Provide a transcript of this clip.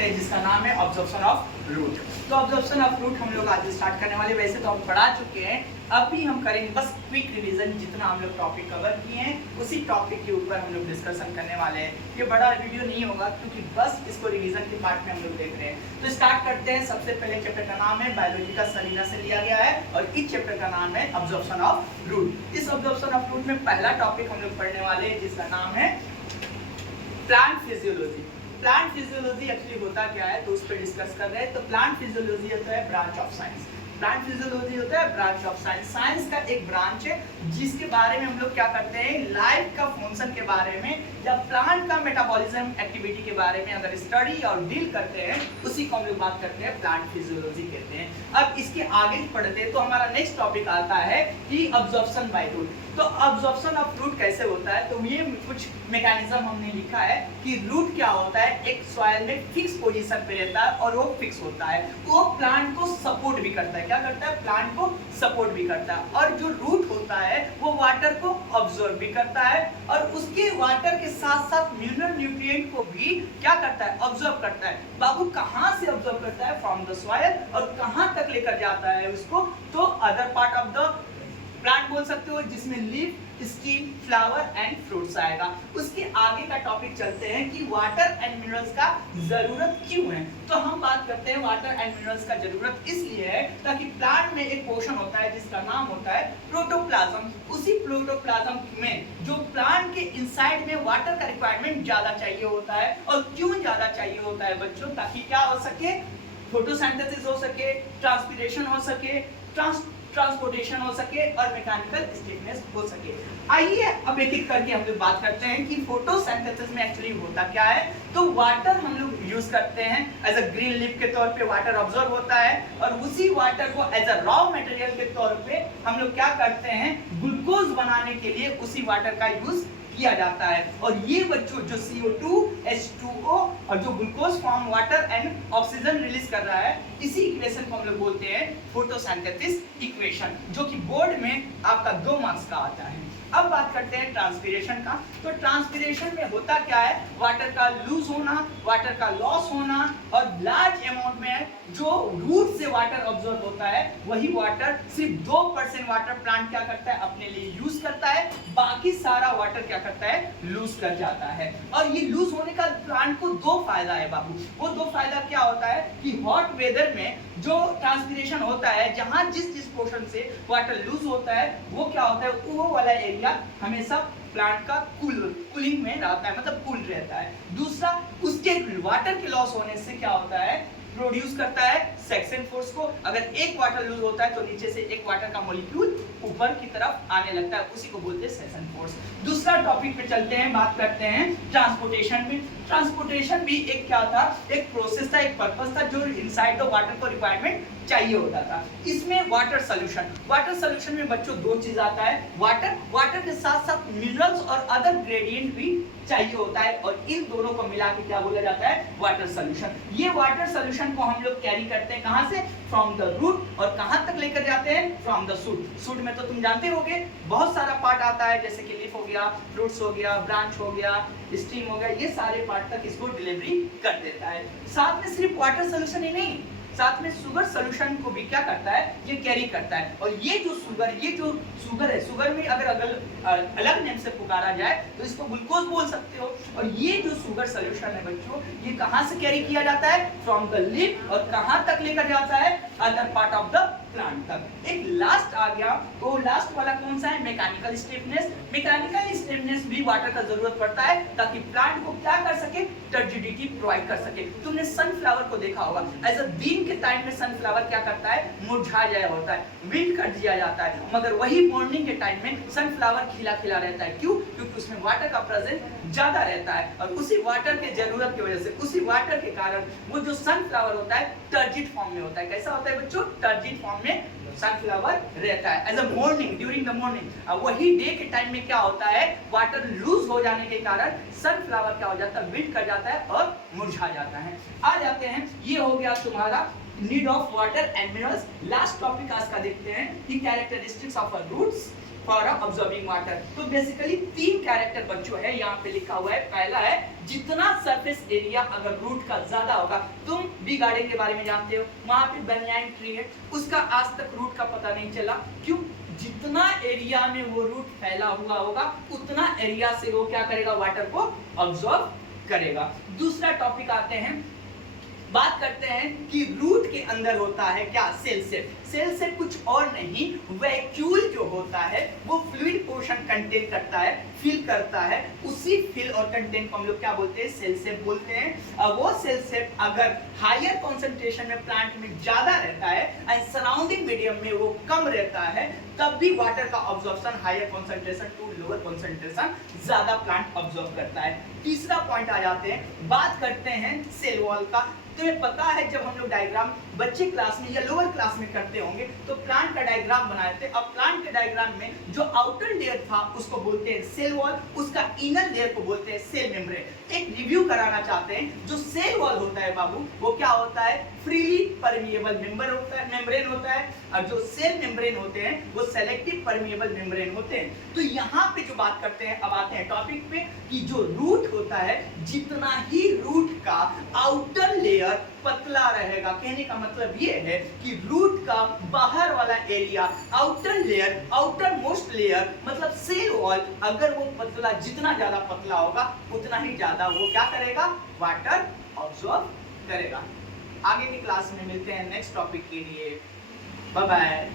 करते हैं जिसका नाम है ऑब्जर्प्शन ऑफ रूट। तो ऑब्जर्प्शन ऑफ रूट हम लोग आज स्टार्ट करने वाले, वैसे तो हम पढ़ा चुके हैं, अभी हम करेंगे बस क्विक रिवीजन, जितना हम लोग टॉपिक कवर किए हैं उसी टॉपिक के ऊपर हम लोग डिस्कशन करने वाले हैं। ये बड़ा वीडियो नहीं होगा क्योंकि बस इसको रिवीजन के पार्ट में हम लोग देख रहे हैं। तो स्टार्ट करते हैं। सबसे पहले चैप्टर का नाम है बायोलॉजी का सलीना से लिया गया है और इस चैप्टर का नाम है ऑब्जर्प्शन ऑफ रूट। इस ऑब्जर्प्शन ऑफ रूट में पहला टॉपिक हम लोग पढ़ने वाले हैं जिसका नाम है plant physiology. Plant physiology actually होता क्या है तो उस पर डिस्कस कर रहे हैं। तो प्लांट फिजियोलॉजी होता है branch of science. Plant physiology होता है ब्रांच ऑफ साइंस। साइंस का एक ब्रांच है जिसके बारे में हम लोग क्या करते हैं, लाइफ का फंक्शन के बारे में या प्लांट का मेटाबॉलिज्म एक्टिविटी के बारे में अगर स्टडी और डील करते हैं उसी को हम लोग बात करते हैं प्लांट फिजियोलॉजी कहते हैं। अब इसके आगे पढ़ते हैं तो हमारा नेक्स्ट टॉपिक आता है कि ऑब्जर्प्शन बाय रूट। तो ऑब्जर्प्शन ऑफ रूट कैसे होता है, तो ये कुछ मैकेनिज्म हमने लिखा है कि रूट क्या होता है, एक सॉइल में फिक्स पोजीशन पे रहता है और वो फिक्स होता है, वो प्लांट को सपोर्ट भी करता है। क्या करता है, प्लांट को सपोर्ट भी करता है। और जो रूट होता है वो वाटर को ऑब्जर्व भी करता है और उसके वाटर के साथ साथ मिनरल न्यूट्रिएंट को भी क्या करता है, ऑब्जर्व करता है। बाबू कहां से ऑब्जर्व करता है, फ्रॉम द सॉइल, और कहां तक लेकर जाता है उसको, तो other part of the plant बोल सकते हो जिसमें leaf, steam, flower and fruits आएगा। उसके आगे का टॉपिक चलते हैं कि वाटर एंड मिनरल्स का जरूरत क्यों है। तो हम बात करते हैं वाटर एंड मिनरल्स का जरूरत इसलिए है ताकि प्लांट में एक पोर्शन होता है जिसका नाम होता है प्रोटोप्लाज्म। उसी प्रोटोप्लाज्म में जो प्लांट के इनसाइड में वाटर का रिक्वायरमेंट ज्यादा चाहिए होता है। और क्यों ज्यादा चाहिए होता है बच्चों, ताकि क्या हो सके, फोटोसिंथेसिस हो सके, ट्रांसपिरेशन हो सके, ट्रांसपोर्टेशन हो सके और मैकेनिकल स्टिफनेस हो सके। आइए अब एक एक करके हम लोग बात करते हैं कि फोटोसिंथेसिस में एक्चुअली होता क्या है। तो वाटर हम लोग यूज करते हैं एज अ ग्रीन लीफ के तौर पे, वाटर ऑब्जर्व होता है और उसी वाटर को एज अ रॉ मटेरियल के तौर पे हम लोग क्या करते हैं, ग्लूकोज बनाने के लिए उसी वाटर का यूज किया जाता है। और ये बच्चों जो CO2, H2O और जो glucose form water and oxygen release कर रहा है, इसी इक्वेशन को हम लोग बोलते हैं फोटोसिंथेसिस इक्वेशन, जो कि बोर्ड में आपका 2 मार्क्स का आता है। अब बात करते हैं ट्रांसपिरेशन का। तो ट्रांसपिरेशन में होता क्या है, वाटर का लूज होना, वाटर का लॉस होना और लार्ज अमाउंट में जो रूट से वाटर ऑब्जर्व होता है वही वाटर, सिर्फ 2% वाटर प्लांट क्या करता है, अपने लिए यूज करता है, बाकी सारा वाटर क्या करता है, लूज कर जाता है। और ये लूज होने का प्लांट को 2 फायदा है बाबू। वो 2 फायदा क्या होता है कि हॉट वेदर में जो ट्रांसपिरेशन होता है, जहां जिस पोर्शन से वाटर लूज होता है वो क्या होता है, वो वाला एरिया हमेशा प्लांट का कूलिंग में रहता है, मतलब कूल रहता है। दूसरा, उसके वाटर के लॉस होने से क्या होता है, प्रोड्यूस करता है सेक्शन फोर्स को। अगर एक वाटर लूज होता है तो नीचे से एक वाटर का मॉलिक्यूल ऊपर की तरफ आने लगता है, उसी को बोलते हैं सेक्शन फोर्स। दूसरा टॉपिक पे चलते हैं, बात करते हैं ट्रांसपोर्टेशन में। ट्रांसपोर्टेशन भी एक क्या था, एक प्रोसेस था, एक पर्पस था जो इनसाइड द वाटर को रिक्वायरमेंट चाहिए होता था। इसमें वाटर सोल्यूशन में बच्चों 2 चीज आता है, वाटर के साथ साथ मिनरल्स और अदर ग्रेडिएंट भी चाहिए होता है और इन दोनों को मिला के क्या बोला जाता है, वाटर सोल्यूशन। ये वाटर सोल्यूशन को हम लोग कैरी करते हैं कहां से, फ्रॉम द रूट, और कहां तक लेकर जाते हैं, फ्रॉम द शूट। शूट में तो तुम जानते होगे बहुत सारा पार्ट आता है, जैसे कि लीफ हो गया, फ्रूट्स हो गया, ब्रांच हो गया, स्टीम हो गया, ये सारे पार्ट तक इसको डिलीवरी कर देता है। साथ में सिर्फ वाटर सोल्यूशन ही नहीं, साथ में शुगर सोल्यूशन को भी क्या करता है, ये कैरी करता है। और ये जो शुगर है, शुगर में अगर अलग नेम से पुकारा जाए तो इसको ग्लूकोज बोल सकते हो। और ये जो शुगर सोल्यूशन है बच्चों, ये कहां से कैरी किया जाता है, फ्रॉम द लीफ, और कहां तक लेकर जाता है, other part of the plant तक। एक लास्ट आ गया, वो लास्ट वाला कौन सा है, मैकेनिकल स्टिफनेस। मैकेनिकल स्टिफनेस भी वाटर का जरूरत पड़ता है ताकि प्लांट को क्या कर सके, टर्जिडिटी प्रोवाइड कर सके। तुमने सनफ्लावर को देखा होगा, एज अ दिन के टाइम में सनफ्लावर क्या करता है, मुरझा जाया होता है, विल्ट कर दिया जाता है, मगर वही मॉर्निंग के टाइम में सनफ्लावर खिला खिला रहता है। क्यों, क्योंकि उसमें वाटर का प्रेजेंस ज्यादा रहता है और उसी वाटर के जरूरत की वजह से, उसी वाटर के कारण वो जो सनफ्लावर होता है टर्जिड फॉर्म में होता है। कैसा होता है बच्चों, टर्जिड फॉर्म में सनफ्लावर रहता है as a morning, during the morning. अब वही डे के टाइम में क्या होता है, वाटर लूज हो जाने के कारण सनफ्लावर क्या हो जाता है, विल्ट कर जाता है और मुरझा जाता है। आ जाते हैं, ये हो गया तुम्हारा need of water and minerals. Last topic आज का देखते हैं कि characteristics of a roots for absorbing water. तो बेसिकली 3 कैरेक्टर बच्चों है यहाँ पे लिखा हुआ है। पहला है जितना सरफेस एरिया अगर रूट का ज्यादा होगा, तुम बी गार्डन के बारे में जानते हो, वहां पे बनियान ट्री है, उसका आज तक रूट का पता नहीं चला। क्यों? जितना एरिया में वो रूट फैला हुआ होगा उतना एरिया से वो क्या करेगा, वाटर को ऑब्जॉर्ब करेगा। दूसरा टॉपिक आते हैं, बात करते हैं कि रूट के अंदर होता है क्या, सेल सेप। सेल सेप कुछ और नहीं, वैक्यूल जो होता है वो फ्लूइड पोर्शन कंटेन करता है, फिल करता है, उसी फिल और कंटेंट को हम लोग क्या बोलते हैं, सेल सेप बोलते हैं। अब वो सेल सेप अगर हायर कॉन्सेंट्रेशन में प्लांट में ज्यादा रहता है एंड सराउंडिंग मीडियम में वो कम रहता है, तब भी वाटर का absorption higher concentration to lower concentration ज्यादा प्लांट ऑब्जॉर्व करता है। तीसरा पॉइंट आ जाते हैं, बात करते हैं सेल वॉल का। तुम्हें पता है जब हम लोग डायग्राम बच्चे क्लास में या लोअर क्लास में करते होंगे तो प्लांट का डायग्राम बनाए थे। अब प्लांट के डायग्राम में जो आउटर लेयर था उसको बोलते हैं सेल वॉल, उसका इनर लेयर को बोलते हैं सेल मेम्ब्रेन। एक रिव्यू कराना चाहते हैं, जो सेल वॉल होता है बाबू वो क्या होता है, फ्रीली परमिएबल मेम्ब्रेन होता है, और जो सेल मेम्ब्रेन होते हैं वो सेलेक्टिव परमिएबल मेम्ब्रेन होते हैं। तो यहाँ पे जो बात करते हैं, अब आते हैं टॉपिक पे कि जो रूट होता है, जितना ही रूट का आउटर लेयर पतला रहेगा, कहने का मतलब ये है कि रूट का बाहर वाला area, outer layer, outer most layer मतलब सेल वॉल, अगर वो पतला, जितना ज्यादा पतला होगा उतना ही ज्यादा वो क्या करेगा, वाटर ऑब्जॉर्ब करेगा। आगे की क्लास में मिलते हैं नेक्स्ट टॉपिक के लिए। Bye bye.